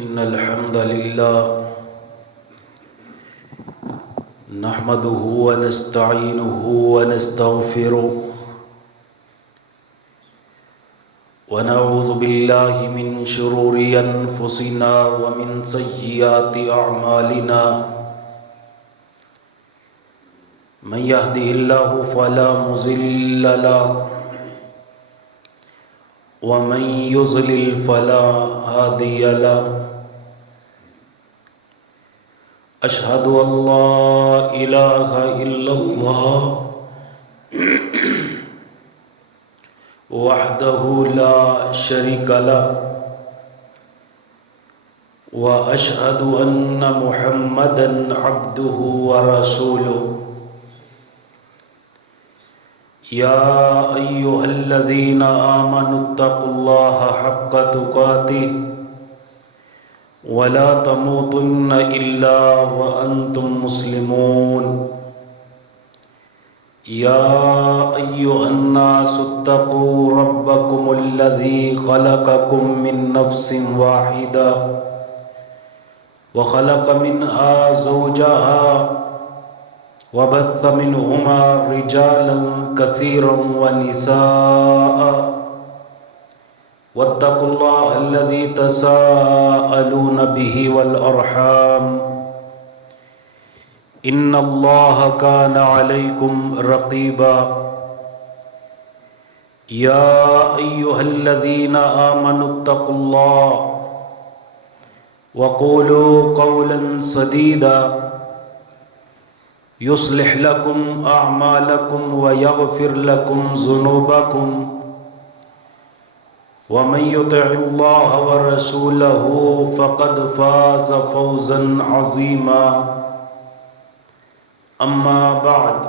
إن الحمد لله نحمده ونستعينه ونستغفره ونعوذ بالله من شرور أنفسنا ومن سيئات أعمالنا من يهده الله فلا مضل له ومن يضلل فلا هادي له أشهد أن لا إله إلا الله وحده لا شريك له وأشهد أن محمدًا عبده ورسوله يا أيها الذين آمنوا اتقوا الله حق تقاته ولا تموتن إلا وأنتم مسلمون يا أيها الناس اتقوا ربكم الذي خلقكم من نفس واحدة وخلق منها زوجها وبث منهما رجالا كثيرا ونساء واتقوا الله الذي تساءلون به والأرحام إن الله كان عليكم رقيبا يا أيها الذين آمنوا اتقوا الله وقولوا قولا سديدا يصلح لكم أعمالكم ويغفر لكم ذنوبكم ومن يطع الله ورسوله فقد فاز فوزا عظيما أما بعد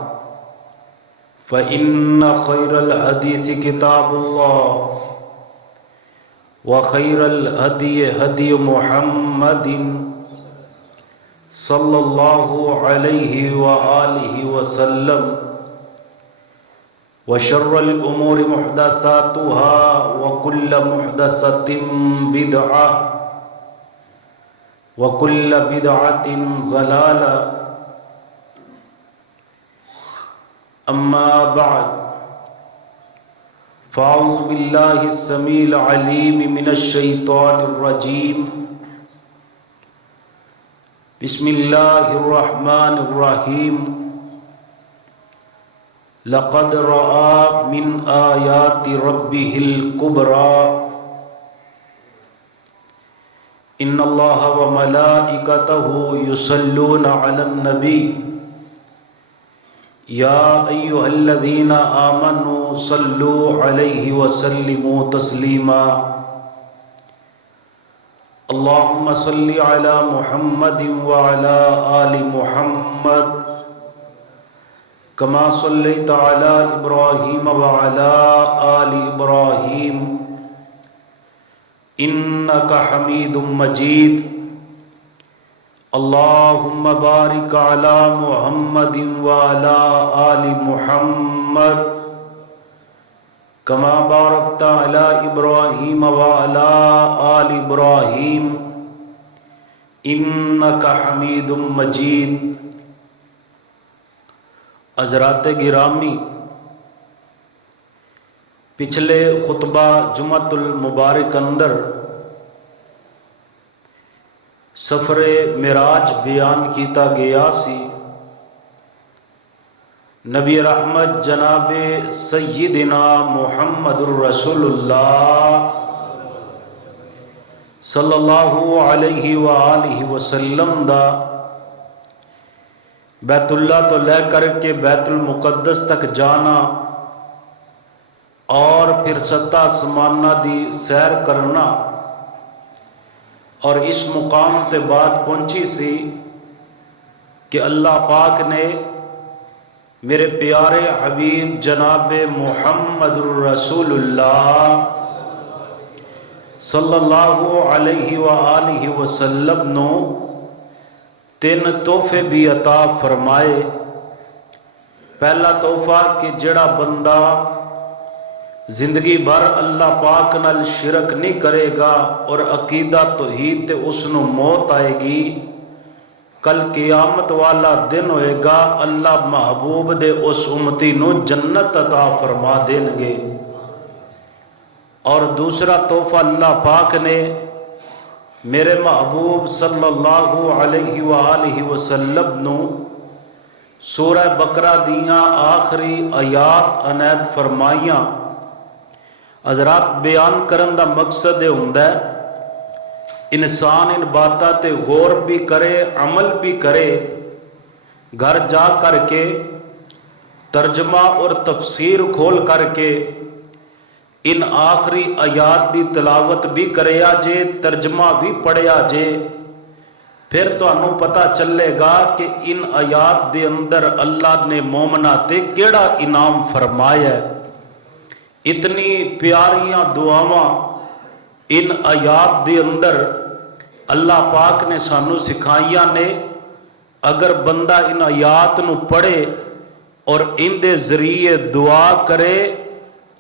فإن خير الحديث كتاب الله وخير الهدي هدي محمد صلى الله عليه وآله وسلم وشر الأمور محدثاتها وكل محدثة بدعة وكل بدعة ضلالة أما بعد فأعوذ بالله السميع العليم من الشيطان الرجيم بسم الله الرحمن الرحيم لقد رأى من آيات ربه الكبرى إن الله وملائكته يصلون على النبي يا أيها الذين آمنوا صلوا عليه وسلموا تسليما اللهم صل على محمد وعلى آل محمد كما صليت على إبراهيم وعلى آل إبراهيم إنك حميد مجيد اللهم بارك على محمد وعلى آل محمد كما باركت على إبراهيم وعلى آل إبراهيم إنك حميد مجيد حضرات گرامی، پچھلے خطبہ جمعۃ المبارک اندر سفر معراج بیان کیتا گیا سی۔ نبی رحمت جناب سیدنا محمد الرسول اللہ صلی اللہ علیہ وآلہ وسلم دا بیت اللہ تو لے کر کے بیت المقدس تک جانا اور پھر ستا آسمانہ دی سیر کرنا، اور اس مقام تے بعد پہنچی سی کہ اللہ پاک نے میرے پیارے حبیب جناب محمد الرسول اللہ صلی اللہ علیہ وآلہ وسلم نو 3 تحفے بھی عطا فرمائے۔ پہلا تحفہ کہ جڑا بندہ زندگی بھر اللہ پاک نال شرک نہیں کرے گا اور عقیدہ توحید تے اس نو موت آئے گی، کل قیامت والا دن ہوئے گا، اللہ محبوب دے اس امتی نو جنت عطا فرما دیں گے۔ اور دوسرا تحفہ اللہ پاک نے میرے محبوب صلی اللہ علیہ وآلہ وسلم نو سورہ بقرہ دیاں آخری آیات عنایت فرمائیاں۔ حضرات بیان کرن دا مقصد یہ ہوندا ہے انسان ان باتاں تے غور بھی کرے، عمل بھی کرے، گھر جا کر کے ترجمہ اور تفسیر کھول کر کے ان آخری آیات دی تلاوت بھی کریا جے، ترجمہ بھی پڑھیا جے، پھر تو انہوں پتہ چلے گا کہ ان آیات دے اندر اللہ نے مومنہ تے کیڑا انعام فرمایا ہے۔ اتنی پیاریاں دعاواں ان آیات دے اندر اللہ پاک نے سانو سکھائیاں نے۔ اگر بندہ ان آیات نو پڑھے اور ان دے ذریعے دعا کرے،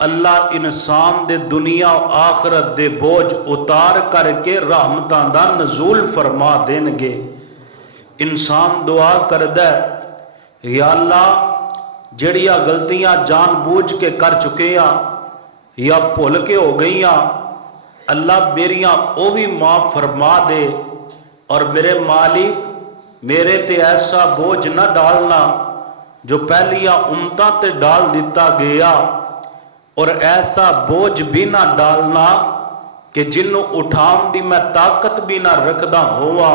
اللہ انسان دے دنیا و آخرت دے بوجھ اتار کر کے رحمتاں دا نزول فرما دیں گے۔ انسان دعا کردہ یا اللہ جڑیاں غلطیاں جان بوجھ کے کر چکے ہیں یا بھول کے ہو گئیاں، اللہ میریاں او بھی معاف فرما دے، اور میرے مالک میرے تے ایسا بوجھ نہ ڈالنا جو پہلیاں امتاں تے ڈال دیتا گیا، اور ایسا بوجھ بھی نہ ڈالنا کہ جنوں اٹھان دی میں طاقت بھی نہ رکھدا ہوا۔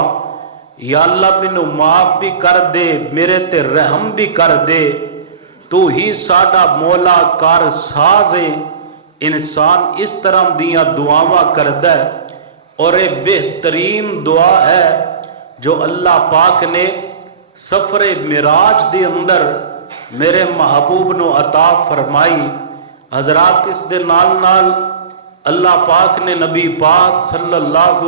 یا اللہ مینوں معاف بھی کر دے، میرے تے رحم بھی کر دے، تو ہی ساڈا مولا کار ساز ہے۔ انسان اس طرح دیاں دعاواں کردہ ہے، اور یہ بہترین دعا ہے جو اللہ پاک نے سفر معراج دے اندر میرے محبوب نو عطا فرمائی۔ حضرات اس دے نال نال اللہ پاک نے نبی پاک صلی اللہ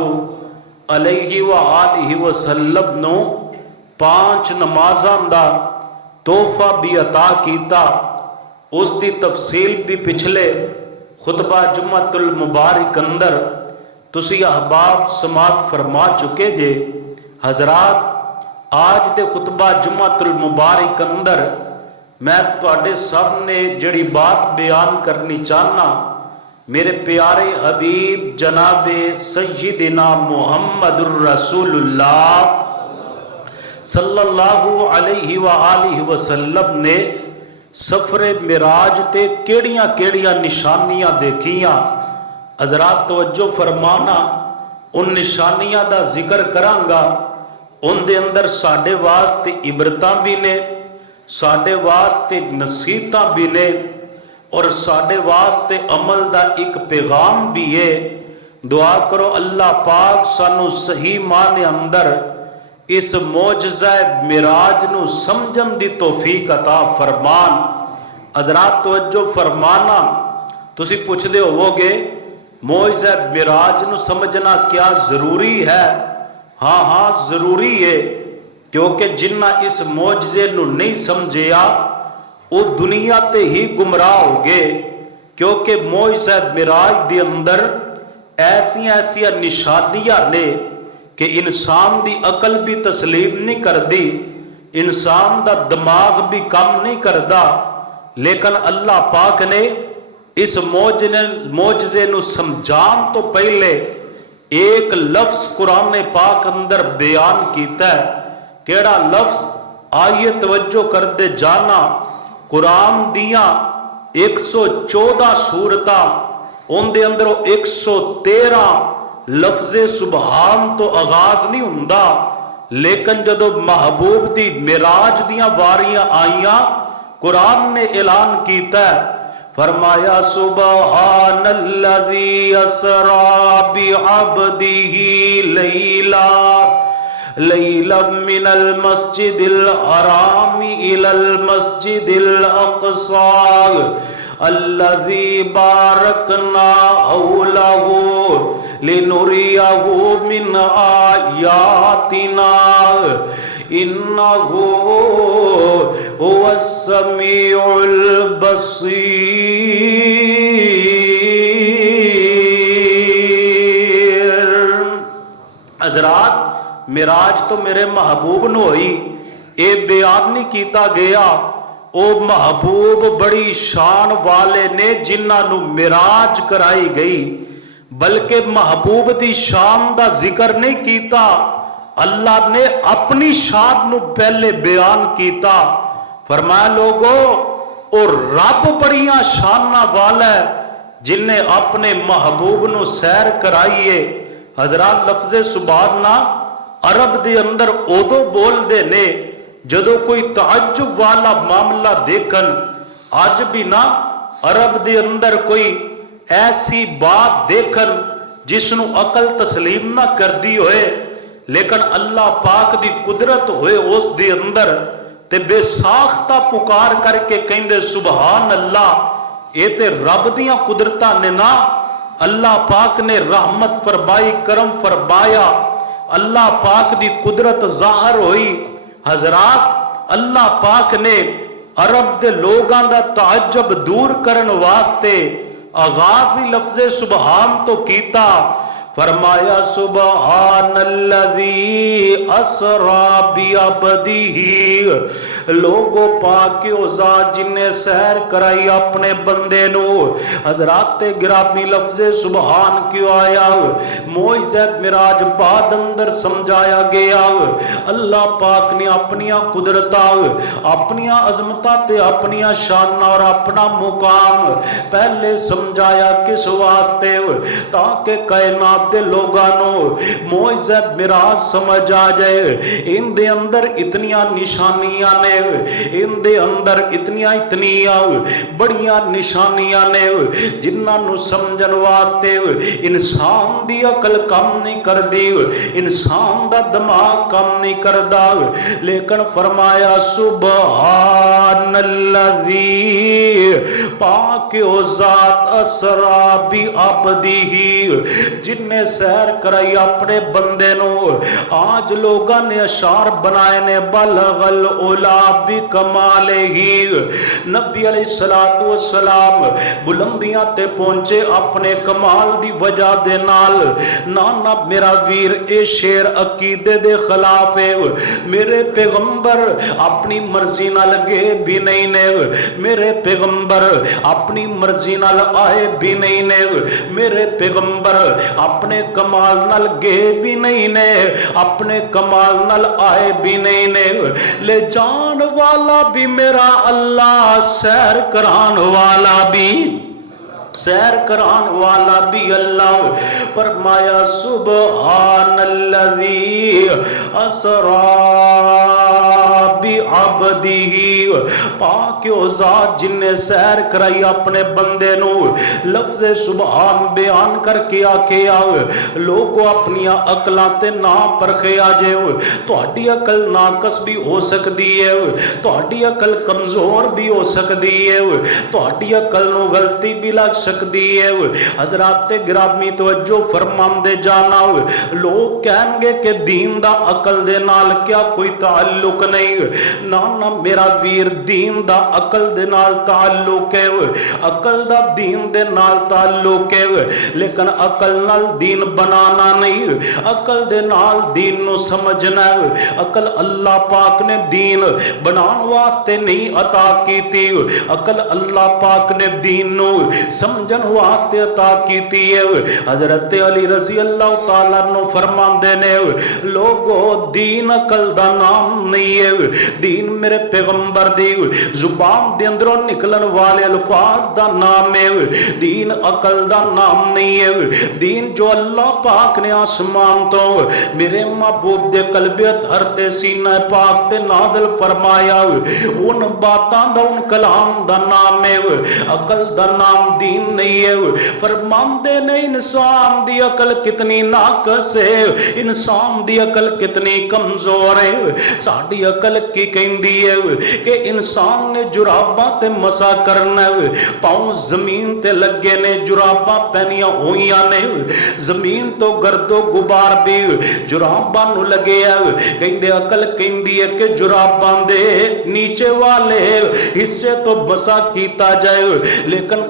علیہ وآلہ وسلم نو 5 نمازاں دا تحفہ بھی عطا کیتا۔ اس دی تفصیل بھی پچھلے خطبہ جمعۃ المبارک اندر تسی احباب سماعت فرما چکے جے۔ حضرات آج دے خطبہ جمعۃ المبارک اندر میں تواڈے سامنے جڑی بات بیان کرنی چاہنا، میرے پیارے حبیب جناب سیدنا محمد الرسول اللہ صلی اللہ علیہ وآلہ وسلم نے سفر معراج تے کیڑیاں کیڑیاں نشانیاں دیکھیاں۔ حضرات توجہ فرمانا، ان نشانیاں دا ذکر کرانگا، ان دے اندر ساڈے واسطے عبرتاں بھی نے، ساڈے واسطے نصیحتاں بھی نے، اور ساڈے واسطے عمل دا ایک پیغام بھی ہے۔ دعا کرو اللہ پاک سانو صحیح معنی اندر اس معجزہ معراج نو سمجھن دی توفیق عطا فرمان۔ حضرات توجہ فرمانا، تسی پوچھ دے ہوو گے معجزہ معراج نو سمجھنا کیا ضروری ہے؟ ہاں ہاں ضروری ہے، کیونکہ جنہ اس معجزے نو نہیں سمجھیا وہ دنیا تے ہی گمراہ ہو گئے، کیونکہ معجزہ معراج دے اندر ایسیاں نشانیاں نے کہ انسان دی عقل بھی تسلیم نہیں کر دی، انسان دا دماغ بھی کام نہیں کردا، لیکن اللہ پاک نے اس معجزے نو سمجھان تو پہلے ایک لفظ قرآن پاک اندر بیان کیتا ہے۔ کیڑا لفظ؟ آئیے توجہ کر دے جانا، قرآن دیاں 114 سورتاں ان دے اندر 113 لفظ سبحان تو آغاز نہیں ہوندا، لیکن جدو محبوب دی معراج دیاں واریاں آئیاں قرآن نے اعلان کیتا ہے، فرمایا سبحان الذی اسرا بعبدہ لیلا من المسجد الحرام الى المسجد الاقصى الذي باركنا حوله لنريه من آياتنا إنه هو السميع البصير۔ معراج تو میرے محبوب نو ہوئی، اے بیان نہیں کیتا گیا او محبوب بڑی شان والے نے جنہاں نو معراج کرائی گئی، بلکہ محبوب دی شان دا ذکر نہیں کیتا، اللہ نے اپنی شان نو پہلے بیان کیتا۔ فرمایا لوگو اور رب بڑیاں شانہ والا ہے جن نے اپنے محبوب نو سیر کرائیے۔ حضرات لفظ سبحان عرب دے اندر اودو بول دے نے جدو کوئی تعجب والا معاملہ دیکھن۔ آج بھی نا عرب دے اندر کوئی ایسی بات دیکھن جس نو عقل تسلیم نہ کر دی ہوئے، لیکن اللہ پاک دی قدرت ہوئے اس دے اندر تے بے ساختہ پکار کر کے کہیں دے سبحان اللہ، یہ تے رب دیاں قدرتاں نے نا، اللہ پاک نے رحمت فرمائی، کرم فرمایا، اللہ پاک دی قدرت ظاہر ہوئی۔ حضرات اللہ پاک نے عرب دے لوگاں دا تعجب دور کرن واسطے آغاز ہی لفظ سبحان تو کیتا۔ فرمایا سبحان الذی اسری بعبدہ، لوگو پاک او ذات جن نے سیر کرائی اپنے بندے نو۔ حضرات گرامی لفظ سبحان کیوں آیا؟ معجزہ معراج بعد اندر سمجھایا گیا۔ اللہ پاک نے اپنیاں قدرتاں، اپنیاں عظمتاں تے اپنیاں شاناں اور اپنا مقام پہلے سمجھایا کس واسطے؟ تاکہ کائنات دے لوگانو معجزہ معراج سمجھ آ جائے۔ ان دے اندر اتنیاں نشانیاں نے، ان دے اندر اتنیاں بڑیاں نشانیاں نے جنہاں نو سمجھن واسطے انسان دی عقل کم نہیں کر دی، انسان دا دماغ کم نہیں کردا، لیکن فرمایا سبحان الذی، پاک او ذات اسری بعبدہ جن نے سیر کرائی اپنے بندے نو۔ آج لوگاں نے اشعار بنائے نے بلغ العلا بکمالہ، نبی علیہ السلام بلندیاں تے پہنچے اپنے کمال دی وجہ دے نال۔ نانا میرا ویر اے شیر عقیدے دے خلاف ہے، میرے پیغمبر اپنی مرضی نال گئے بھی نہیں نے، میرے پیغمبر اپنی مرضی نال آئے بھی نہیں نے، میرے پیغمبر اپنے کمال نال گئے بھی نہیں نے، اپنے کمال نال آئے بھی نہیں نے، لے جان والا بھی میرا اللہ، سیر کران والا بھی، سیر کران والا بھی اللہ۔ فرمایا سبحان الذی اسری بعبدہ، پاک او ذات جن نے سیر کرائی اپنے بندے نو۔ لفظ سبحان بیان کر کے آکھیا لوگو اپنی عقلاں تے نہ پرکھے آ جے، تہاڈی عقل ناقص بھی ہو سکدی ہے، تہاڈی عقل کمزور بھی ہو سکدی ہے، تہاڈی عقل نو غلطی بھی لگ سکدی ہے۔ حضرات گرامی توجہ فرماندے جانا، لوگ کہیں گے کہ دین دا عقل دے نال کیا کوئی تعلق نہیں؟ نانا میرا ویر دین دا عقل دے نال تعلق ہے، عقل دا دین دے نال تعلق ہے، لیکن عقل نال دین بنانا نہیں، عقل دے نال دین نو سمجھنا ہے۔ عقل اللہ پاک نے دین بنان واسطے نہیں عطا کیتی، عقل اللہ پاک نے دین نو سمجھن واسطے عطا کیتی ہے۔ حضرت علی رضی اللہ تعالیٰ عنہ فرماندے نے لوگو دین عقل دا نام نہیں ہے، دین میرے پیغمبر دی زبان دے اندروں نکلن والے الفاظ دا نام ہے، دین عقل دا نام نہیں ہے۔ دین جو اللہ پاک نے آسمان تو میرے محبوب دے قلب اطہر تے سینہ پاک تے نازل فرمایا، ان باتاں دا ان کلام دا نام ہے، عقل دا نام دین نہیں ہے۔ فرماندے نے انسان دی عقل کتنی ناقص ہے، انسان دی عقل کتنی کمزور ہے۔ ساڈی عقل کی کہندی ہے کہ انسان نے جراباں تے مسا کرنا ہے، پاؤں زمین تے لگے نے، جراباں پہنیاں ہوئیاں نے، زمین تو گرد و غبار بھی جراباں نو لگے ہے۔ کہندے عقل کہندی ہے کہ جراباں دے نیچے والے حصے تو مسا کیتا جائے، لیکن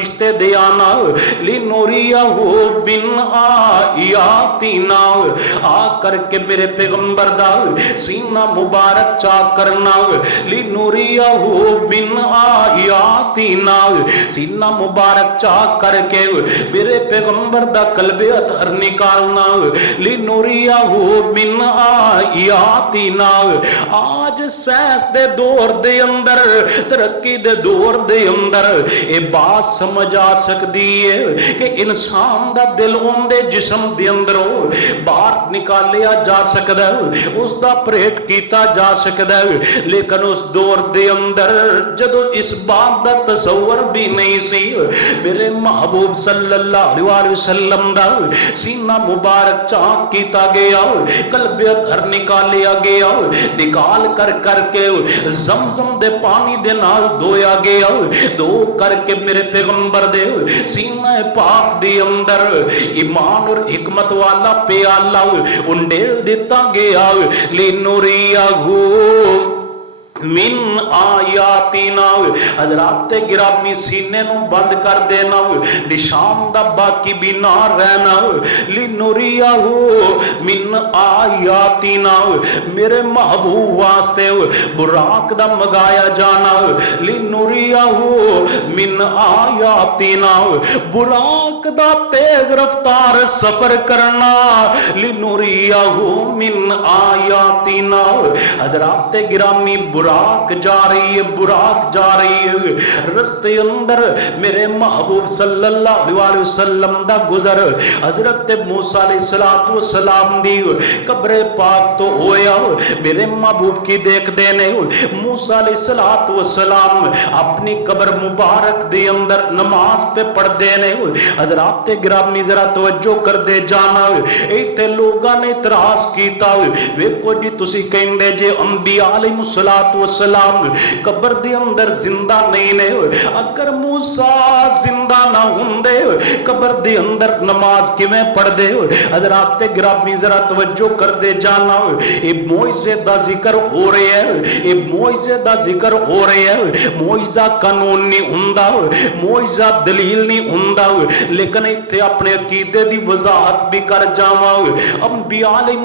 فرشتے دے آنا لنوریہو من آیاتنا آ کر کے میرے پیغمبر دا سینہ مبارک چاک کرنا لنوریہو من آیاتنا سینہ مبارک چاک کر کے میرے پیغمبر دا قلب اطہر نکالنا لنوریہو من آیاتنا آج سائنس دے دور دے اندر ترقی دے دور دے اندر اے بات سمجھ آ سکتی ہے کہ انسان دا دل اندے جسم دے اندروں باہر نکالیا جا سکتا ہے اس دا پریٹ کیتا جا سکتا ہے لیکن اس دور دے اندر جدو اس بات دا تصور بھی نہیں سی میرے محبوب صلی اللہ علیہ وسلم دا سینہ مبارک چاک کیتا گیا قلب اطہر نکالیا گیا نکال کر کے زمزم دے پانی دے نال دھویا گیا دو کر کے میرے پیغمبر دے سینہ پاک دے اندر ایمان اور حکمت والا پیالہ انڈیل دیتا گیا لنوریہو من آیاتنا حضرات گرامی سینے نو بند کر دینا نشان دا باقی بھی نہ رہنا لنوریہو من آیاتنا میرے محبوب واسطے براق دا مگایا جانا لنوریہو من آیاتنا براق دا تیز رفتار سفر کرنا لنوریہو من آیاتنا حضرات گرامی براق جا رہی ہے براق جا رہی ہے رستے اندر میرے محبوب صلی اللہ علیہ وسلم دا گزر حضرت موسیٰ علیہ السلام دی قبر پاک تو ہویا میرے محبوب کی دیکھ دینے موسیٰ علیہ السلام اپنی قبر مبارک دے اندر نماز پہ پڑھ دینے حضرات گرامی ذرا توجہ کر دے جانا ایتے لوگاں نے اعتراض کیتا ویکھو جی تسی کہندے جے انبیاء علیہ السلام قبر دے اندر زندہ نہیں نے اگر موسیٰ زندہ نہ ہوندے قبر دے اندر نماز کیویں پڑھ دے حضرات گرامی ذرا توجہ کر دے جانا اے معجزے دا ذکر ہو رہے ہے اے معجزے دا ذکر ہو رہے ہے معجزہ قانون نہیں ہوندا معجزہ دلیل نہیں ہوندا لیکن ایتھے اپنے عقیدے دی وضاحت بھی کر جاواں انبیاء علیہ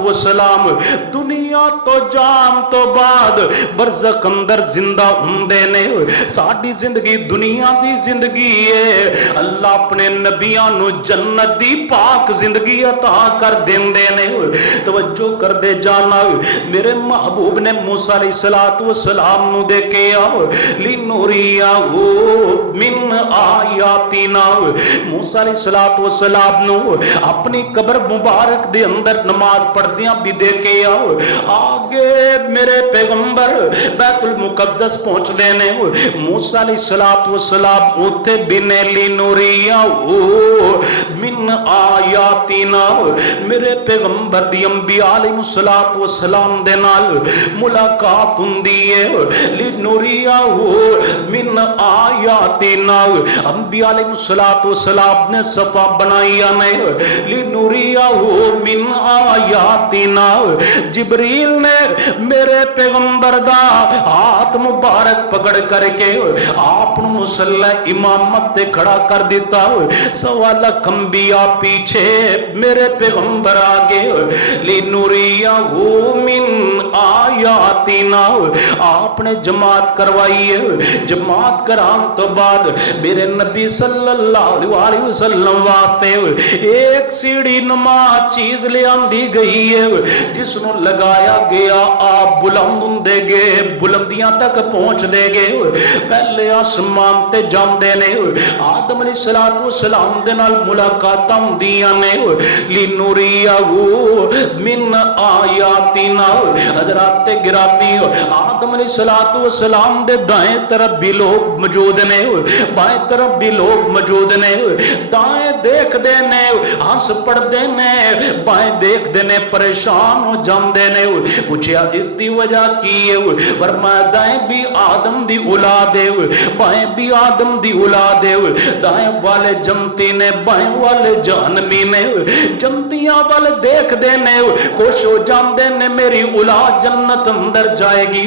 السلام دنیا تو جان تو بعد برزخ اندر زندہ ہوندے نے ساڈی زندگی دنیا دی زندگی ہے اللہ اپنے نبیاں نو جنت دی پاک زندگی عطا کر دیندے نے توجہ کر دے جانا میرے محبوب نے موسیٰ علیہ السلام نو دیکھیا لنوریہو من آیاتنا موسیٰ علیہ السلام نو اپنی قبر مبارک دے اندر نماز پڑھدیاں بھی دیکھیا آگے میرے پیغمبر بیت المقدس پہنچ دینے موسیٰ علیہ السلام اوتے بنے لنوریہو من آیاتنا میرے پیغمبر دی انبیاء علیہ السلام دے نال ملاقات ہوندی ہے لنوریہو من آیاتنا انبیاء علیہ السلام نے صفا بنایا نے لنوریہو من آیاتنا جبریل نے میرے پیغمبر دا ہاتھ مبارک پکڑ کر کے آپ مصلی امامت تے کھڑا کر دیتا سوا لاکھ انبیاء پیچھے میرے پیغمبر آگے لنوریہو من آیاتنا آپ نے جماعت کروائی ہے جماعت کران تو بعد میرے نبی صلی اللہ علیہ وسلم واسطے ایک سیڑھی نما چیز لے آندی گئی ہے جس نو لگایا گیا آپ بلند دے گے بلندیاں تک پہنچ دے گے پہلے آسمان تے جام دینے آدم علیہ السلام دے نال ملاقات ہوندیاں نے لنوریہو من آیاتنا حضرات گرامی آدم علیہ السلام دے دائیں طرف بھی لوگ موجود نے بائیں طرف بھی لوگ موجود نے دائیں دیکھ دینے ہنس پڑھ دینے بائیں دیکھ دینے پریشان ہو جام دینے پوچھیا اس دی وجہ کی ہے فرمایا دائیں بھی آدم دی اولاد ہے بائیں بھی آدم دی اولاد ہے دائیں والے جنتی نے بائیں والے جہنمی نے جنتیاں والے دیکھ دینے خوش ہو جان دینے میری اولاد جنت اندر جائے گی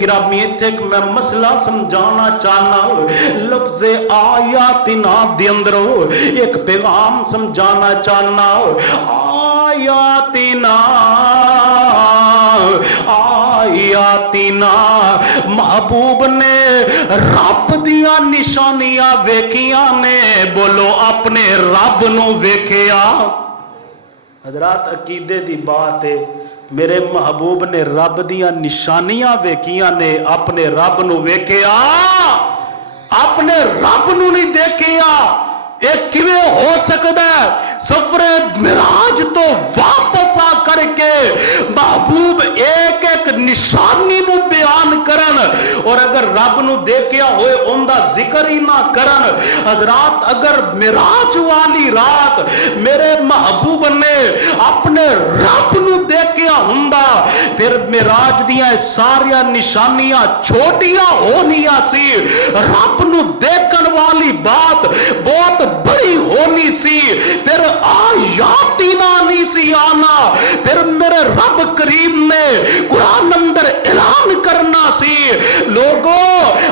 گرامی اتھے میں مسئلہ سمجھانا چاہنا لفظ آیاتنا دے اندر ایک پیغام سمجھانا چاہنا آیاتنا آیاتنا محبوب نے رب دیا نشانیاں ویکھیاں نے بولو اپنے رب نو ویکھیا حضرات عقیدے دی بات ہے میرے محبوب نے رب دیا نشانیاں ویکھیاں نے اپنے رب نو ویکھیا اپنے رب نو نہیں دیکھیا ایک کیویں ہو سکتا ہے سفر معراج تو واپس آ کر کے محبوب ایک ایک نشانی نو بیان کرن اور اگر رب نو دیکھیا ہوئے ان دا ذکر ہی نہ کرن حضرات اگر معراج والی رات میرے محبوب نے اپنے رب نو دیکھیا ہوندا پھر معراج دیاں ساریاں نشانیاں چھوٹیاں ہونیاں سی رب نو دیکھن والی بات بہت بڑی ہونی سی پھر آیاتنا نہیں سی آنا پھر میرے رب کریم نے قرآن اندر اعلان کرنا سی لوگوں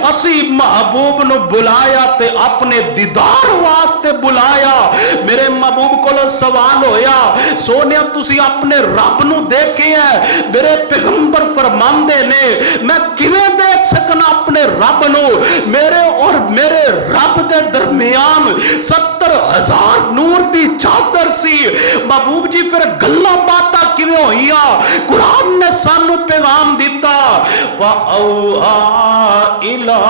اسی محبوب نو بلایا تے اپنے دیدار واسطے بلایا میرے محبوب کو سوال ہویا سونیا تسی اپنے رب نو دیکھے ہیں میرے پیغمبر فرماندے نے میں کیویں دیکھ سکنا اپنے رب نو میرے اور میرے رب دے درمیان 70,000 نور دی چادر سی محبوب جی پھر گلاں باتاں کیویں ہوئیاں قرآن نے سانو پیغام دیتا وَأَوْحَا إِلَىٰ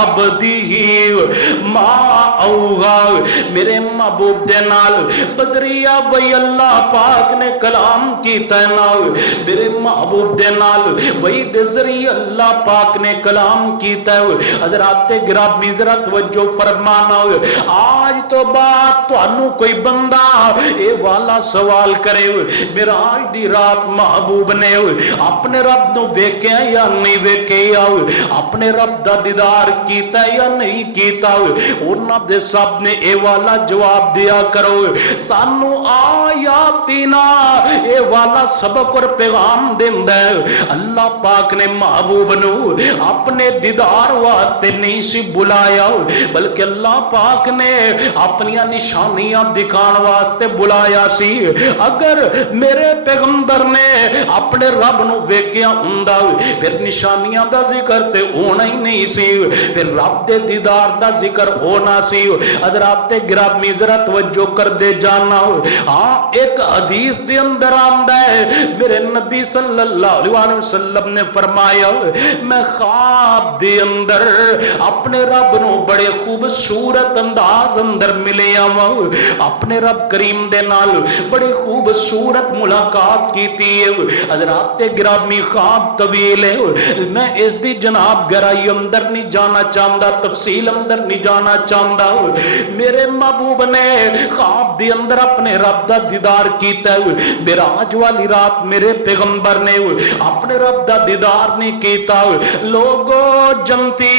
عَبْدِهِ مَا أَوْحَا میرے محبوب دے نال بذریعہ وہی اللہ پاک نے کلام کیتا ہے نال میرے محبوب دے نال وہی دے ذریعہ اللہ پاک نے کلام کیتا ہے حضرات گرامی ذرا توجہ فرمانا آج تو بات تانوں کوئی بندہ اے والا سوال کرے میرا آج دی رات محبوب نے اپنے رب نو ویکھیا یا نہیں ویکھیا اپنے رب دا دیدار کیتا یا نہیں کیتا انہاں دے سب نے اے والا جواب دیا کرو سانو آیاتنا اے والا سبق اور پیغام دیندا ہے اللہ پاک نے محبوب نو اپنے دیدار واسطے نہیں سی بلایا بلکہ اللہ پاک نے اپنی نشانیاں دکھان واسطے بلایا سی اگر میرے پیغمبر نے اپنے رب نو ویکھیا ہوندا پھر نشانیاں دا ذکر تے ہونا ہی نہیں سی پھر رب دے دیدار دا ذکر ہونا سی حضرات گرامی ذرا توجہ کر دے جانا ہاں ایک حدیث دے اندر آندا ہے میرے نبی صلی اللہ علیہ وسلم نے فرمایا میں خواب دے اندر اپنے رب نو بڑے خوبصورت انداز اندر ملے آواں اپنے رب کریم دے نال بڑی خوبصورت ملاقات کیتی ہے حضرات گرامی خواب طویل ہے میں اس دی جناب گہرائی اندر نہیں جانا چاہتا تفصیل اندر نہیں جانا چاہتا میرے محبوب نے خواب دی اندر اپنے رب دا دیدار کیتا ہے معراج والی رات میرے پیغمبر نے اپنے رب دا دیدار نہیں کیتا لوگو جنتی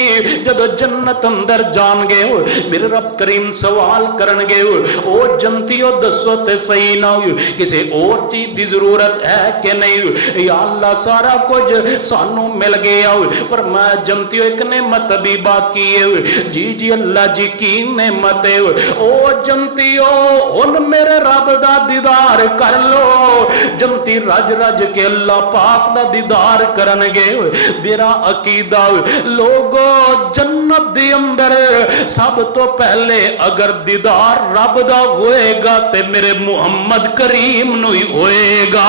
جدو جنت اندر جان گئے میرے رب کریم سوال کرن گے او جنتیو دسو تے صحیح نہ کسی اور چیز دی ضرورت ہے کہ نہیں یا اللہ سارا کچھ سانو مل گیا پر میں جنتیو ایک نعمت بھی باقی ہے جی اللہ جی کی نعمت ہے او جنتیو ان میرے رب دا دیدار کر لو جنتی رج رج کے اللہ پاک دا دیدار کرن گے میرا عقیدہ لوگو جنت دی اندر سب تو پہلے اگر دیدار رب دا ہوئے گا تے میرے محمد کریم نو ہی ہوئے گا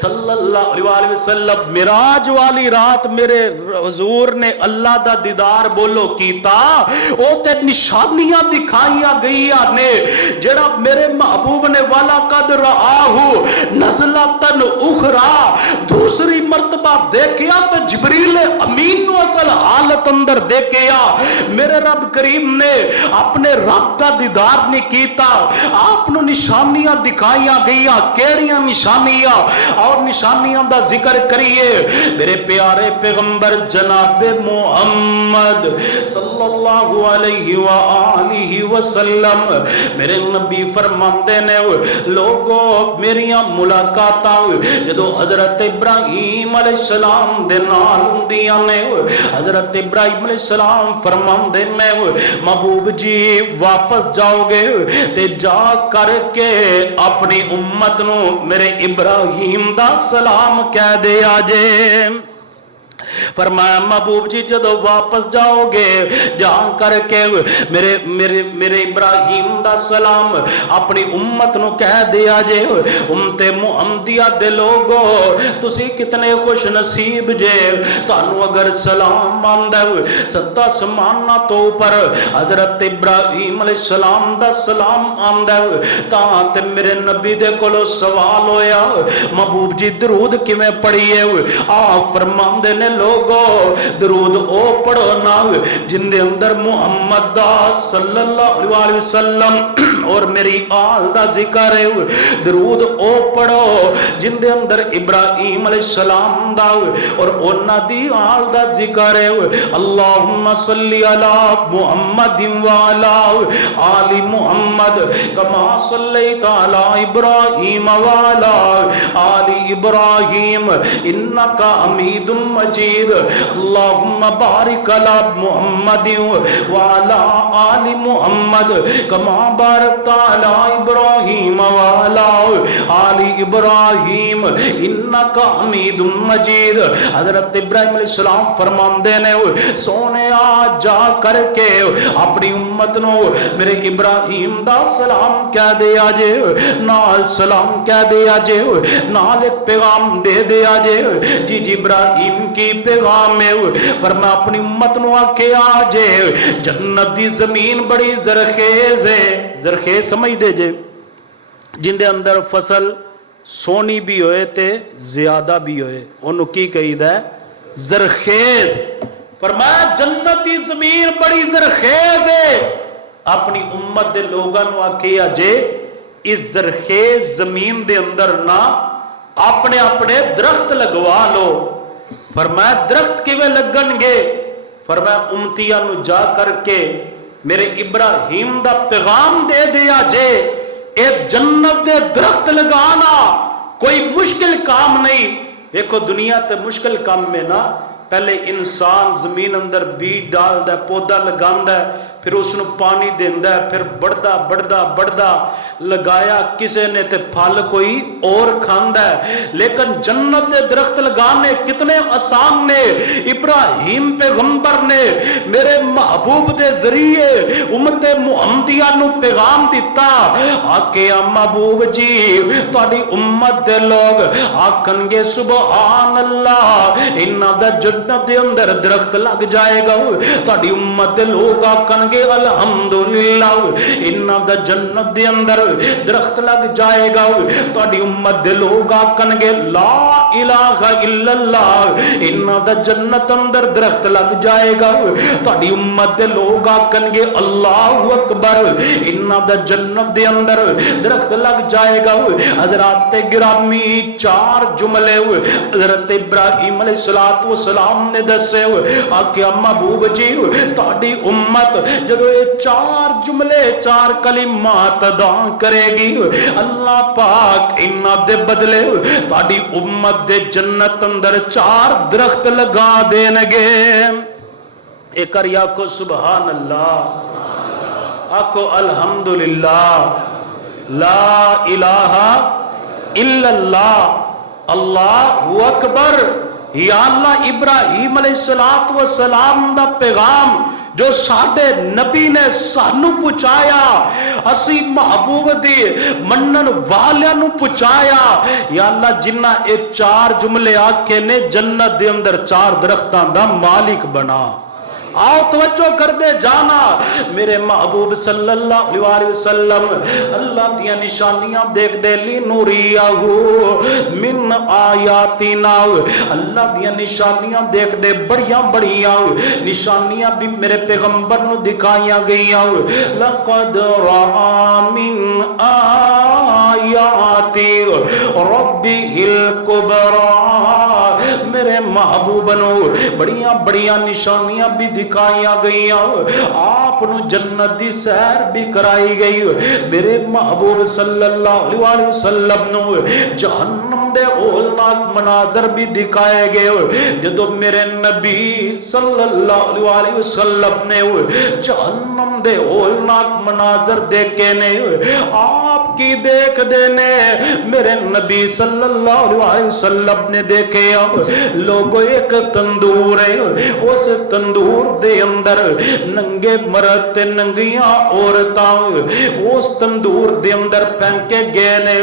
صلی اللہ علیہ وسلم معراج والی رات میرے حضور نے اللہ دا دیدار بولو کیتا او تے نشانیاں دکھائیاں گئیاں نے جڑا میرے محبوب نے والا قد رآہو نزلتن اخرى دوسری مرتبہ دیکھیا تو جبریل امین نو اصل حالت اندر دیکھیا میرے رب کریم نے اپنے رب دا دیدار نہیں کیتا آپ نو نشانیاں دکھائیاں گئیاں کیڑیاں نشانیاں اور نشانیاں دا ذکر کریے میرے پیارے پیغمبر جناب محمد صلی اللہ علیہ وآلہ وسلم میرے نبی فرماندے نے لوگوں میریاں ملاقاتاں جدو حضرت ابراہیم علیہ السلام دے نال ہوندیاں نے حضرت ابراہیم علیہ السلام فرماندے نے محبوب جی واپس جاؤ گے تے جا کر کے اپنی امت نو میرے ابراہیم دا سلام کہہ دے آجے فرمایا محبوب جی جدو واپس جاؤ گے جا کر کے میرے ابراہیم دا سلام اپنی امت نو کہہ دیا جے امت محمدیہ دے لوگو تسی کتنے خوش نصیب جے تانو اگر سلام آندا ستا سمانا تو اوپر حضرت ابراہیم علیہ السلام دا سلام آندا تاں تے میرے نبی دے کولو سوال ہویا محبوب جی درود کیویں پڑھیے آپ فرماندے نے لوگو درود او پڑھو نا جن دے اندر محمد دا صلی اللہ علیہ وسلم اور میری آل دا ذکر ہے درود او پڑھو جن دے اندر ابراہیم علیہ السلام دا اور اونا دی آل دا ذکر ہے اللہم صلی علی محمد وعلا آل محمد کما صلیت علی ابراہیم وعلا آل ابراہیم انکا حمید مجید اللہم بارک علی محمد وعلا آل محمد کما بارکت علی ابراہیم وعلا آل ابراہیم انکا حمید مجید حضرت ابراہیم علیہ السلام فرماندے نے سونے آ جا کر کے اپنی امت نو میرے ابراہیم دا سلام کہہ دیا جے نال سلام کہہ دیا جے نال ایک پیغام دے دیا جے جی ابراہیم کی پیغام ہے فرمایا اپنی امت نو آکے آجے جنت دی زمین بڑی زرخیز ہے زرخیز سمجھ دے جے جن دے اندر فصل سونی بھی ہوئے تے زیادہ بھی ہوئے انہوں کی کہید ہے زرخیز فرمایا جنت دی زمین بڑی زرخیز ہے اپنی امت دے لوگاں نو آکے آجے اس زرخیز زمین دے اندر نا اپنے اپنے درخت لگوا لو فرمایا درخت کیویں لگن گے فرمایا امتیاں نو جا کر کے میرے ابراہیم دا پیغام دے دیا جے اے جنت دے درخت لگانا کوئی مشکل کام نہیں دیکھو دنیا تے مشکل کام میں نا پہلے انسان زمین اندر بیج ڈال دا پودا لگاندا ہے پھر اس نو پانی دیندا ہے پھر بڑھدا بڑھدا بڑھدا لگایا کسے نے تے پھل کوئی اور کھاندا ہے لیکن جنت دے درخت لگانے کتنے آسان نے ابراہیم پیغمبر نے میرے محبوب دے ذریعے امت محمدیہ نو پیغام دیتا آکے محبوب جی تہاڈی امت دے لوگ آکھن گے سبحان اللہ انہاں دا جنت دے اندر درخت لگ جائے گا تہاڈی امت دے لوگ آکھن گے الحمدللہ انہاں دا جنت دے اندر درخت لگ جائے گا تہاڈی امت دے لوگ آکھن گے لا الہ الا اللہ انہاں دا جنت اندر درخت لگ جائے گا تہاڈی امت دے لوگ آکھن گے اللہ اکبر انہاں دا جنت دے اندر درخت لگ جائے گا حضرات گرامی چار جملے حضرت ابراہیم علیہ السلام نے دسے آکھیا محبوب جی تہاڈی امت جدو یہ چار جملے چار کلمات ادا کرے گی اللہ پاک انہاں دے بدلے تہاڈی امت دے جنت اندر چار درخت لگا دین گے ایک کر یا کو سبحان اللہ آکھو الحمدللہ لا الہ الا اللہ اللہ اکبر یا اللہ ابراہیم علیہ السلام دا پیغام جو ساڈے نبی نے سانو پہنچایا اسی محبوب دی منن والیاں نو پہنچایا یا اللہ جنہ اے چار جملے آکھے نے جنت دے اندر چار درختاں دا مالک بنا آؤ توجہ کر دے جانا میرے محبوب صلی اللہ علیہ وسلم اللہ دیا نشانیاں دیکھ دے لی نوریہو من آیاتنا اللہ دیا نشانیاں دیکھ دے بڑیاں بڑیاں نشانیاں بھی میرے پیغمبر نو دکھائیاں گئیاں لقد رآ من آیاتی ربی الکبرى میرے محبوب نو بڑیاں بڑیاں نشانیاں بھی دکھائیاں گئیاں آپ نو جنت دی سیر بھی کرائی گئی میرے محبوب صلی اللہ علیہ وسلم نو جہنم دے ہولناک مناظر بھی دکھائے گئے جدو میرے نبی صلی اللہ علیہ وسلم نے جہنم دے ہولناک مناظر دیکھے نے آپ کی دیکھ دینے میرے نبی صلی اللہ علیہ وسلم نے دیکھے لوگوں ایک تندور ہے اس تندور دے اندر ننگے مرد تے ننگیاں عورتاں اس تندور دے اندر پھینکے گئے نے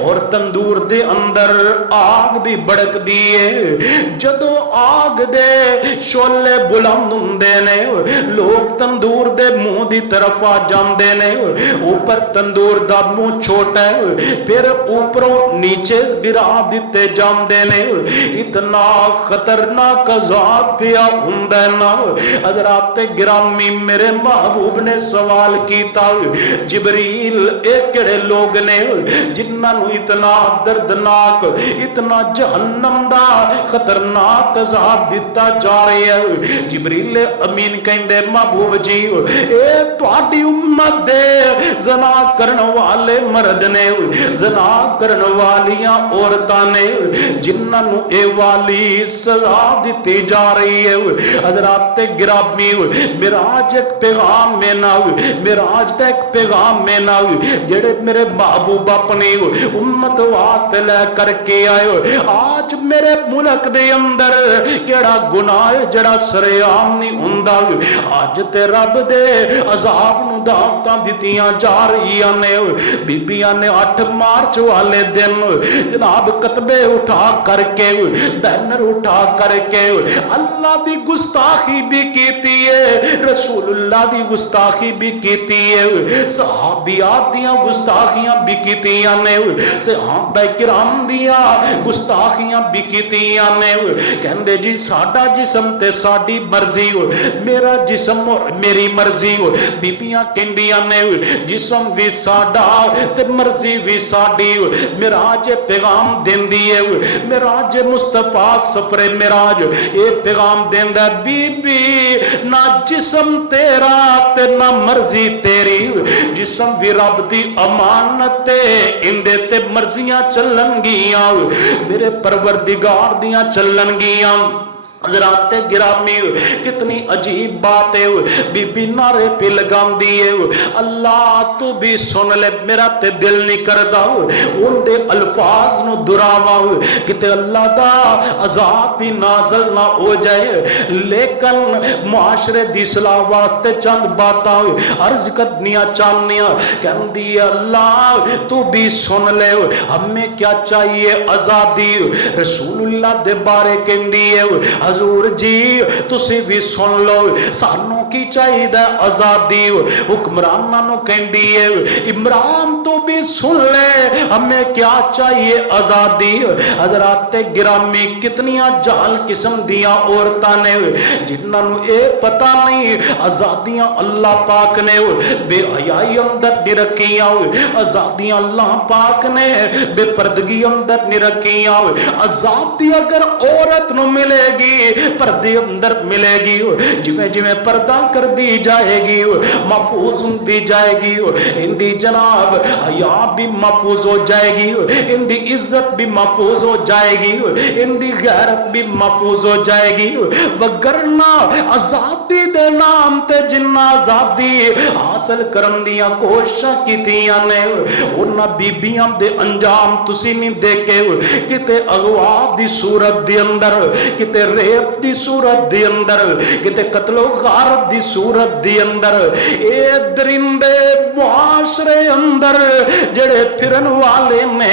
اور تندور دے اندر آگ بھی بڑک دیئے جدو آگ دے شولے بلند ہوندے نے لوگ تندور دے منہ دی طرف آ جاندے نے اوپر تندور دا منہ چھوٹا ہے پھر اوپروں نیچے گرا دیتے جاندے نے اتنا خطرناک عذاب پیا ہوندا ہے نا حضرات گرامی میرے محبوب نے سوال کیتا جبریل ایک کڑے لوگ نے جنہاں نو اتنا دردناک اتنا جہنم دا خطرناک عذاب دیتا جا رہے ہے جبریل امین کہندے محبوب جی اے تہاڈی امت دے زنا کرن والے مرد نے زنا کرن والیاں عورتاں نے جنہاں نو اے والی سزا دیتی جا رہی ہے حضرات گرامی معراج ایک پیغام میں نہ معراج تے ایک پیغام میں نہ جڑے میرے محبوب اپنی امت واسطے لے کر کے آئے آج میرے ملک دے اندر کیڑا گناہ جڑا سرعام نہیں ہوندا آج تے رب دے عذاب نو دعوتاں دتیاں جا رہیاں نے بیبیاں نے 8 مارچ والے دن جناب کتبے اٹھا کر کے بینر اٹھا کر کے اللہ دی گستاخی بھی کیتی ہے رسول اللہ دی گستاخی بھی کیتی ہے صحابیات دیاں گستاخیاں بھی کیتیاں نے صحابہ کرام دیاں گستاخیاں بھی کیتیاں نے کہندے جی ساڈا جسم تے ساڈی مرضی میرا جسم اور میری مرضی بیبیاں کہندیاں نے جسم بھی ساڈا تے مرضی بھی ساڈی معراج پیغام دیندی ہے معراج مصطفیٰ سفر معراج اے پیغام دیندا بی بی نہ جسم تیرا تے نہ مرضی تیری جسم بھی رب دی امانت تے اندے تے مرضیاں چلن گیاں میرے پروردگار دیاں چلن گیاں حضرات گرامی کتنی عجیب بات ہے بی بی نعرے پہ لگام دیئے اللہ تو بھی سن لے میرا تے دل نہیں کردا ان دے الفاظ نو دراوا کتے اللہ دا عذاب بھی نازل نہ ہو جائے لیکن معاشرے دی صلاح واسطے چند باتاں عرض کرنیاں چاہنیاں کہندی اللہ تو بھی سن لے ہمیں کیا چاہیے آزادی رسول اللہ دے بارے کہندی ہے حضور جی تسی بھی سن لو سانوں کی چاہیے دا آزادی حکمرانہ نو کہندی ہے عمران تو بھی سن لے ہمیں کیا چاہیے آزادی حضرات گرامی کتنیاں جہل قسم دیاں عورتاں نے جنہاں نو اے پتہ نہیں آزادیاں اللہ پاک نے بے حیائی اندر نہیں رکھیاں آزادیاں اللہ پاک نے بے پردگی اندر نہیں رکھیاں آزادی اگر عورت نو ملے گی پردے اندر ملے گی جویں جویں پردہ کر دی جائے گی محفوظ دی جائے گی ان دی جناب حیا بھی محفوظ ہو جائے گی ان دی عزت بھی محفوظ ہو جائے گی ان دی غیرت بھی محفوظ ہو جائے گی وگرنہ آزادی دے نام تے جنہ آزادی حاصل کرن دیاں کوششاں کیتیاں نے انہاں بیبیاں دے انجام تسی نہیں دیکھے کتے اغوا دی صورت دے اندر کتے ریپ دی صورت دے اندر کتے قتل و غارت دی صورت دی اندر اے درندے معاشرے اندر جڑے پھرن والے نے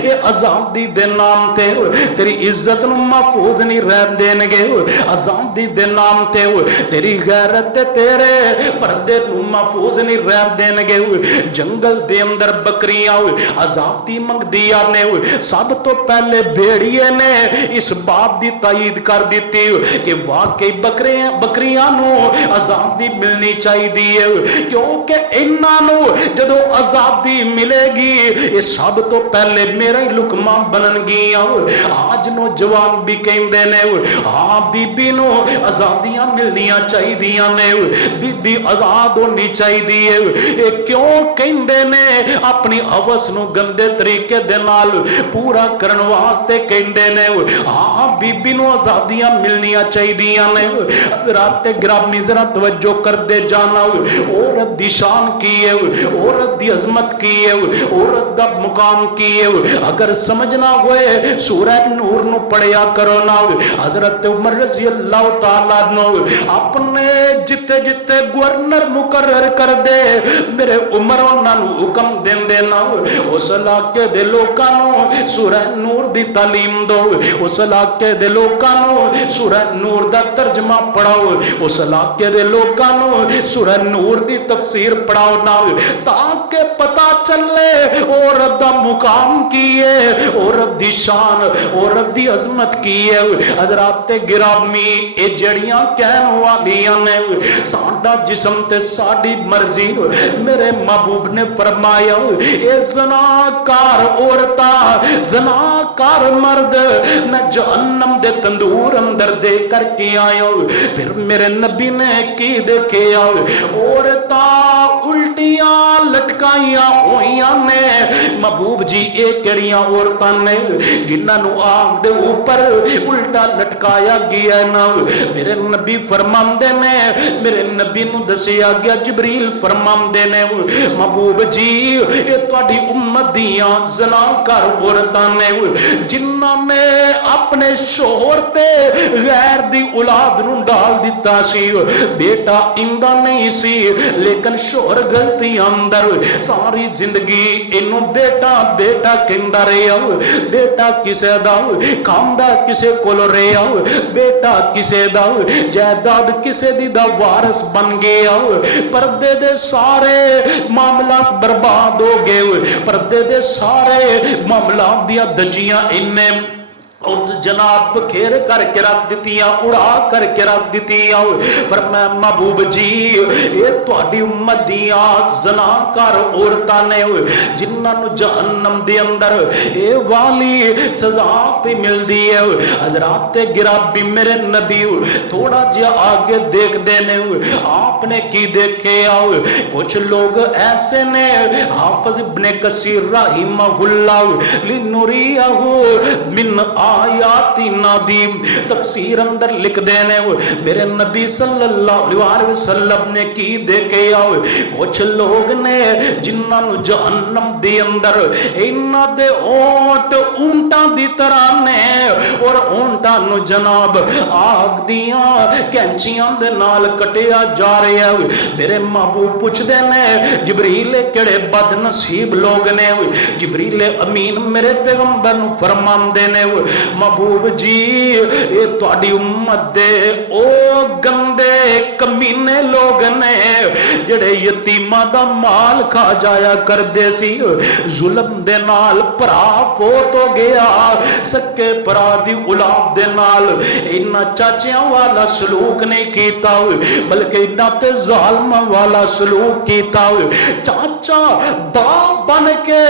اے آزادی دے نام تے تیری عزت نو محفوظ نہیں رہن دین گے، آزادی دے نام تے تیری غیرت تے تیرے پردے نو محفوظ نہیں رہن دین گے۔ جنگل دے اندر بکریاں آزادی منگ دیا نے، سب تو پہلے بھیڑیے نے اس بات دی تائید کر دیتی کہ واقعی بکریاں نو آزادی ملنی چاہیے، کیونکہ انہاں نو جدو آزادی ملے گی یہ سب تو پہلے میرا ہی لقمہ بنن گیاں۔ آج نوجوان بھی کہندے نے ہاں بی بی نو آزادیاں ملنیاں چاہیے نے، بی بی آزاد ہونی چاہیے۔ یہ کیوں کہندے نے؟ اپنی ہوس نو گندے طریقے دے نال پورا کرن واسطے کہندے نے ہاں بی بی نو آزادیاں ملنیاں چاہیے نے۔ حضرات گرامی ذرا توجہ کر دے جانا، عورت دی شان کی ہے، عورت دی عظمت کی ہے، عورت دا مقام کی ہے۔ اگر سمجھنا ہوئے سورہ نور نو پڑھیا کرو نا۔ حضرت عمر رضی اللہ تعالیٰ عنہ اپنے جتے جتے گورنر مقرر کر دے میرے عمر انہاں نو حکم دین دینا اس علاقے دے لوکاں نو سورہ نور دی تعلیم دو، اس علاقے دے لوکاں نو سورہ نور دا ترجمہ پڑھاؤ، اس علاقے دے لوکاں نو سورہ نور دی تفسیر پڑھاؤ نا، تاکہ پتہ چلے عورت دا مقام کی ہے، عورت دی شان، عورت دی عظمت کی ہے۔ حضرات گرامی اے جڑیاں کہن والیاں نے ساڈا جسم تے ساڈی مرضی، میرے محبوب نے فرمایا اے زناکار عورتاں زناکار مرد میں جہنم دے تندور اندر دے کر کے آیا۔ پھر میرے نبی نے کی دیکھے عورتاں الٹیاں لٹکائیاں ہوئیاں نے۔ محبوب جی اے کیڑیاں عورتاں نے جنہاں نو آگ دے اوپر الٹا لٹکایا گیا نا؟ میرے نبی فرماندے نے، میرے نبی نو دسیا گیا، جبریل فرماندے نے محبوب جی اے تہاڈی امت دیاں زناکار عورتاں نے جنہاں نے اپنے شوہر تے غیر دی اولاد نو ڈال دیتا سی، بیٹا اندا نہیں سی لیکن شوہر غلطی اندر ساری زندگی اینو بیٹا بیٹا کہندا رہیا، بیٹا کسے دا کھاندا کسے کول رہیا، بیٹا کسے دا جائیداد کسے دی دا وارث بن گیا۔ پردے دے سارے معاملات برباد ہو گئے، پردے دے سارے معاملات دیا دجیاں انہیں جناب کھیر کر کے رکھ دیتیاں، اڑا کر کے رکھ دیتیاں۔ فرمایا محبوب جی یہ تہاڈی امت دیاں زناکار عورتاں نے جنہاں نو جہنم دے اندر اے والی سزا پہ ملدی ہے۔ حضرات گرامی میرے نبی تھوڑا جہا آگے دیکھ دینے آپ نے کی دیکھے کچھ لوگ ایسے نے، حافظ ابن کثیر رحمہ اللہ لنریہ من آیاتی نادیم تفسیر اندر لکھ دینے میرے نبی صلی اللہ علیہ وسلم نے کی دیکھے کچھ لوگ نے جنہاں نو جہنم دے اندر انہاں دے اونٹ اونٹاں دی طرح نے، اور اونٹاں نو جناب آگ دیاں کینچیاں دے نال کٹیا جا رہے ہیں۔ میرے محبوب پوچھ دینے جبریل کڑے بد نصیب لوگ نے؟ جبریل امین میرے پیغمبر نو فرمان دینے محبوب جی یہ تہاڈی امت دے او گندے کمینے لوگ نے جڑے یتیماں دا مال کھا جایا کر دے سی، ظلم دے نال پرا فوت ہو گیا، سکے پرا دی اولاد دے نال انہاں چاچیاں والا سلوک نہیں کیتا بلکہ انہاں تے ظالم والا سلوک کیتا۔ چاچا باپ بن کے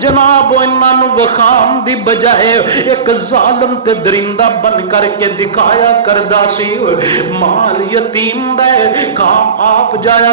جناب انہاں نو وخام دی بجائے ایک ظالم تے درندہ بن کر کے دکھایا کردا سی، مال یتیم دے کام آپ جایا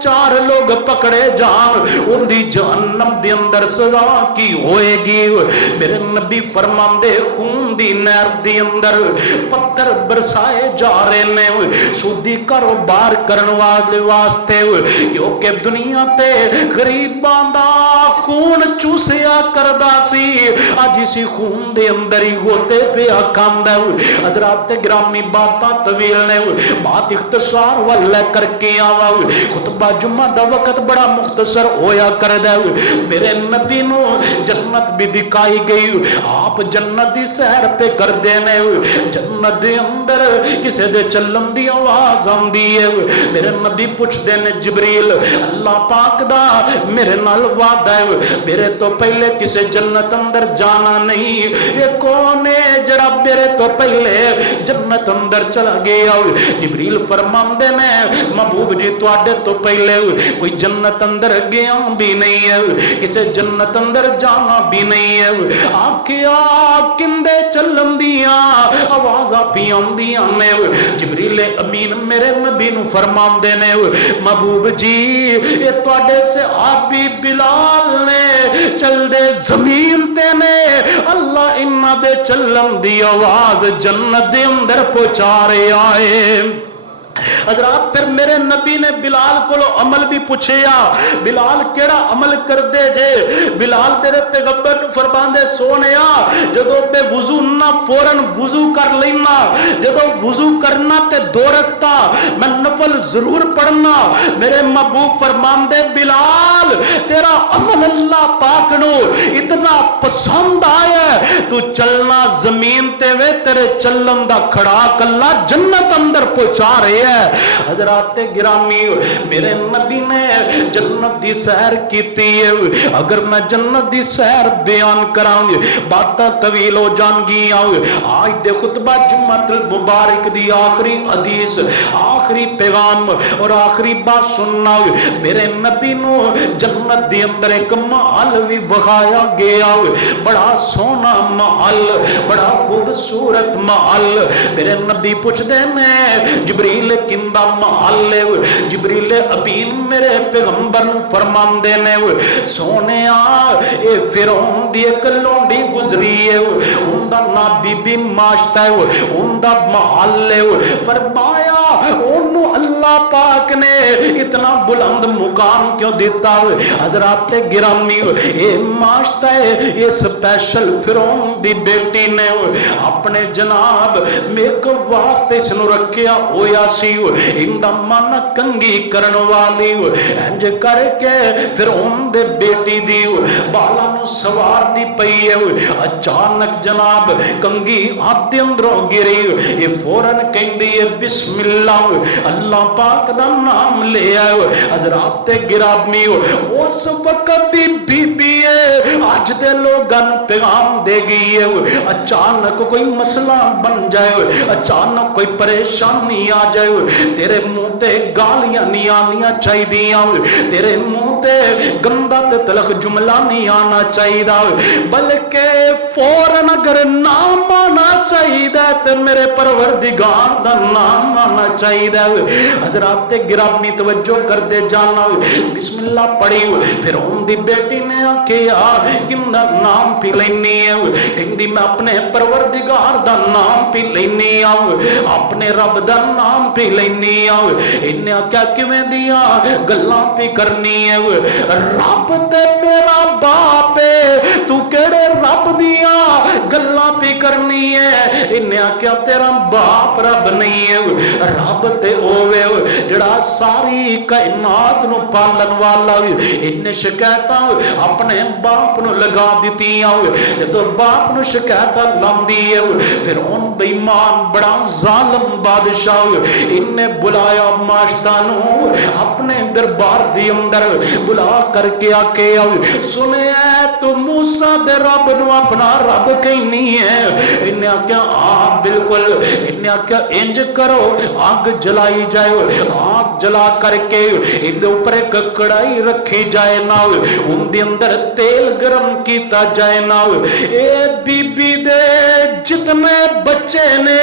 4 لوگ پکڑے جان ان دی جہنم دے اندر سزا کی ہوئے گی. میرے نبی فرماندے خون دی نہر دے اندر پتھر برسائے جا رہے نے سودی کاروبار کرن والے واسطے کیونکہ دنیا تے غریباں دا خون چوسیا کردا سی اج اسی خون دے اندر ہی ہوتے پیا کاندا. حضرات گرامی باتاں طویل نے بات اختصار والے کر کے آوا خطبہ جمعہ دا وقت بڑا مختصر ہویا کردا. میرے نبی نو جنت بھی دکھائی گئی آپ جنت دی سیر پہ کر دینے جنت دے اندر کسے دے چلن دی آواز آندی ہے. میرے نبی پوچھ دینے جبریل اللہ پاک دا میرے نال وعدہ ہے میرے تو پہلے کسے جنت اندر جانا نہیں یہ کون ہے جڑا میرے تو پہلے جنت اندر چلا گیا. جبریل فرماندے نے محبوب جی تواڈے تو پہلے کوئی جنت اندر گیا بھی نہیں ہے کسے جنت اندر جانا بھی نہیں ہے. آکھیا کندے چلن دیاں آوازاں پیاں دیاں نے جبریل امین میرے نبی نو فرماندے نے محبوب جی یہ تواڈے سے آبی بلال نے چل دے زمین تے نے اللہ انہاں دے چلن دی آواز جنت دے اندر پہنچا رہے آئے. حضرات پھر میرے نبی نے بلال کو عمل بھی پوچھیا بلال کیڑا عمل کر دے جے. بلال میرے پیغمبر فرماندے سونیا جدو پہ وضو نہ فوراً وضو کر لینا جدو وضو کرنا تے 2 رکھتا میں نفل ضرور پڑھنا. میرے محبوب فرماندے بلال تیرا عمل اللہ پاک نو اتنا پسند آیا تو چلنا زمین تے وے تیرے چلن دا کھڑا کلا جنت اندر پہنچا رہے. حضرات گرامی میرے نبی نے جنت دی سیر کیتی ہے اگر میں جنت دی سیر بیان کران باتاں طویل ہو جان گیا. آج دے خطبہ جمعہ المبارک دی آخری حدیث آخری پیغام اور آخری بات سننا میرے نبی نو جنت دی اندر ایک محل بھی وکھایا گیا بڑا سونا محل بڑا خوبصورت محل. میرے نبی پوچھ دے نے جبریل کندہ محل ہے جبریل امین میرے پیغمبر فرماندے نے سونے اے فرعون دی ایک لونڈی گزری ہے ان دا نام بی بی ماشتہ ہے ان دا محل ہے فرمایا انہوں اللہ پاک نے اتنا بلند مقام کیوں دیتا ہے. حضرات گرامی اے ماشتہ ہے یہ سپیشل فرعون دی بیٹی نے اپنے جناب میک واسطے سنو رکھیا ہویا سی اندہ من کنگی کرن والی انج کر کے فرعون دے بیٹی دی بالا نو سوار دی پئی ہے اچانک جناب کنگی ہاتھ دے اندروں گری یہ فوراً کہندی ہے بسم اللہ اللہ پاک دا نام لے آئے. حضرات گرامی اس وقت دی بی بی ہے آج دے لوگاں پیغام دے گئی ہے اچانک کوئی مسئلہ بن جائے اچانک کوئی پریشانی آ جائے تیرے منہ تے گالیاں نہیں آنیاں چاہی دیاں تیرے منہ تے گندا تے تلخ جملہ نہیں آنا چاہی دا بلکہ فوراً اگر نام آنا چاہی دا تے میرے پروردگار دا نام آنا چاہی دا. حضرات گرامی توجہ کر دے جانا بسم اللہ پڑھی پھر ان دی بیٹی نے آکھیا کندہ نام پی لینی ہے کہندی میں اپنے پروردگار دا نام پی لینی آؤ اپنے رب دا نام پی لینی آؤ انہیں کیا کیویں دیا گلاں پی کرنی ہے رب تے میرا باپ ہے تو کیڑے رب دیا گلاں پی کرنی ہے انہیں کیا تیرا باپ رب نہیں ہے رب تے ہوئے جڑا ساری کائنات نو پالن والا انہیں شکایتاں اپنے باپ نو لگا دیتی آؤ تو باپ نو شکایتاں لاندی ہے پھر ان بیمان بڑا ظالم بادشاہ انہیں بلایا ماشتہ نو اپنے دربار دی اندر بلا کر کے آکے سنے تو موسیٰ دے رب نو اپنا رب کہیں نہیں ہے انہیں کیا بالکل انہیں کیا انج کرو آگ جلائی جائے آگ جلا کر کے ان اوپر ایک کڑائی رکھی جائے نا ان دی اندر تیل گرم کیتا جائے نا اے بی بی دے جتنے بچے نے